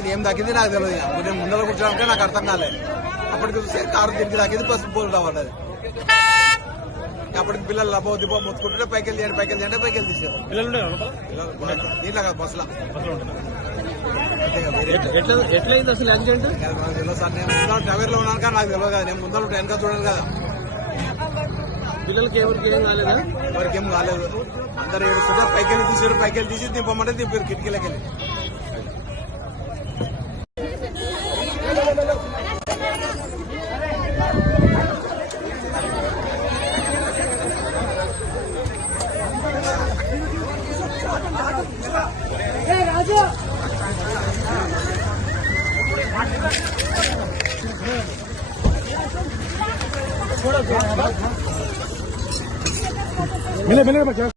ఇది ఏం దక్కింది నాకు తెలియదు. నేను ముందర కూర్చోడానికి నాకు అర్థం కాలే. అప్పటికి చూస్తే కారు తిరిగి దక్కింది పసుపు పూలు రావాలి అప్పటికి పిల్లలు లబో దిబో మొత్తుకుంటుంటే పైకి వెళ్ళి పైకి వెళ్ళి చేయండి పైకి వెళ్ళి తీసారు. దీంట్లో కాదు బస్సులో. ఎట్లయింది అసలు యాక్సిడెంట్? తెలియదు సార్ నేను ముందర డ్రైవర్లో ఉన్నాను కానీ నాకు తెలియదు కదా. నేను ముందర ఉంటే వెనక చూడను కదా. పిల్లలకి ఎవరికి ఏం కాలేదా? ఎవరికి ఏం కాలేదు. అందరు ఏడుస్తుంటే పైకి వెళ్ళి తీసారు పైకి వెళ్ళి తీసి దింపమంటే దింపారు కిటికీలకి వెళ్ళి 야, 라지야! मिले मिले बच्चा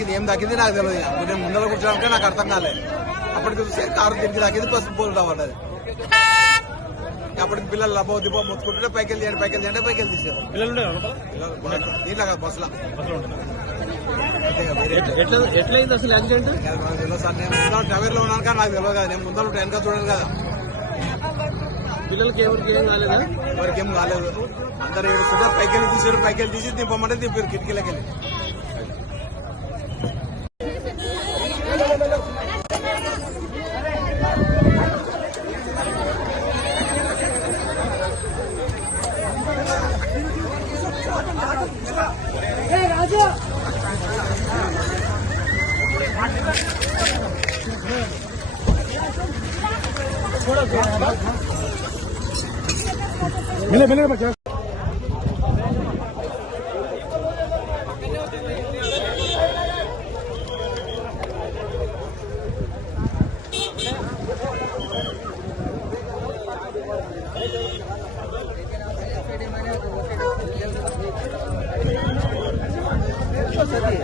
ఇది ఏం తగ్గింది నాకు తెలియదు ఇక. నేను ముందర కూర్చోడానికి నాకు అర్థం కాలేదు అప్పటికి చూస్తే కారు తిరిగి తగ్గింది పసుపు పూలు రావాలి అప్పటికి పిల్లలు లబో దిబో మొత్తుకుంటుంటే పైకి వెళ్ళి పైకి వెళ్ళి చేయండి పైకి వెళ్ళి తీసారు. దీంట్లో కాదు బస్సులో. ఎట్లయింది అసలు యాక్సిడెంట్? నాకు తెలియదు సార్ నేను ముందర డ్రైవర్లో ఉన్నాను కానీ నాకు తెలియదు కదా నేను ముందర వెనక చూడను కదా. పిల్లలకి ఎవరికి ఏం కాలేదా? ఎవరికి ఏం కాలేదు. అందరు ఏడుస్తుంటే పైకి వెళ్ళి తీసారు పైకి వెళ్ళి తీసి దింపమంటే దింపారు కిటికీలకి వెళ్ళి मिले मिले बच्चा Thank you. సతీ